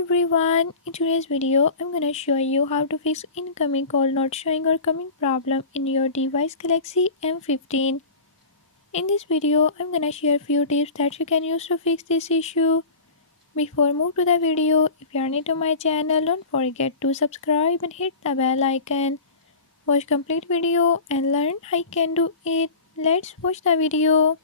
everyone, in today's video I'm gonna show you how to fix incoming call not showing or coming problem in your device Galaxy M15. In this video I'm gonna share few tips that you can use to fix this issue. Before move to the video, if you are new to my channel, don't forget to subscribe and hit the bell icon. Watch complete video and learn how you can do it. Let's watch the video.